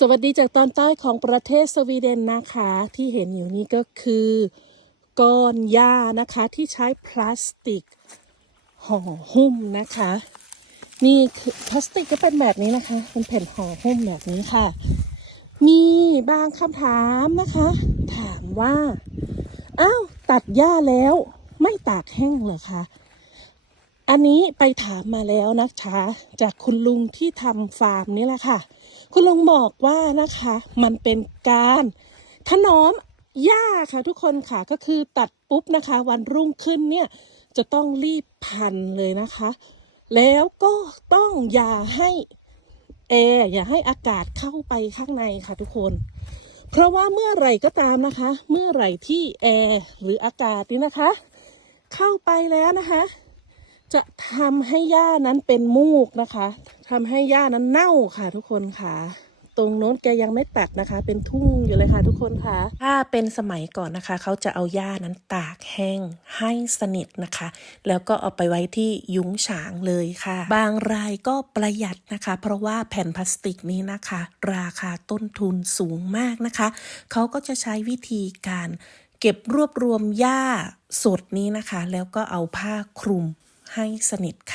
สวัสดีจากตอนใต้ของประเทศสวีเดนนะคะ ที่เห็นอยู่นี้ก็คือก้อนหญ้านะคะที่ใช้พลาสติกห่อหุ้มนะคะ นี่คือพลาสติกก็เป็นแบบนี้นะคะเป็นแผ่นห่อหุ้มแบบนี้ค่ะ มีบางคำถามนะคะ ถามว่าอ้าวตัดหญ้าแล้วไม่ตากแห้งเหรอคะ อันนี้ไปถามมาแล้วนะคะ จากคุณลุงที่ทำฟาร์มนี่แหละค่ะ คุณลุงบอกว่านะคะ มันเป็นการถนอมหญ้าค่ะทุกคนค่ะก็คือตัดปุ๊บนะคะ วันรุ่งขึ้นเนี่ยจะต้องรีบพันเลยนะคะ แล้วก็ต้องอย่าให้แอร์อย่าให้อากาศเข้าไปข้างในค่ะทุกคน เพราะว่าเมื่อไหร่ก็ตามนะคะ เมื่อไหร่ที่แอร์หรืออากาศนี่นะคะ เข้าไปแล้วนะคะ จะทำให้หญ้านั้นเป็นมูกนะคะทำให้หญ้านั้นเน่าค่ะทุกคนค่ะตรงโน้นแกยังไม่ตัดนะคะ เป็นทุ่งอยู่เลยค่ะทุกคนค่ะ ถ้าเป็นสมัยก่อนนะคะ เขาจะเอาหญ้านั้นตากแห้งให้สนิทนะคะ แล้วก็เอาไปไว้ที่ยุ้งฉางเลยค่ะ บางรายก็ประหยัดนะคะ เพราะว่าแผ่นพลาสติกนี้นะคะ ราคาต้นทุนสูงมากนะคะ เขาก็จะใช้วิธีการเก็บรวบรวมหญ้าสดนี้นะคะ แล้วก็เอาผ้าคลุม ให้สนิทค่ะ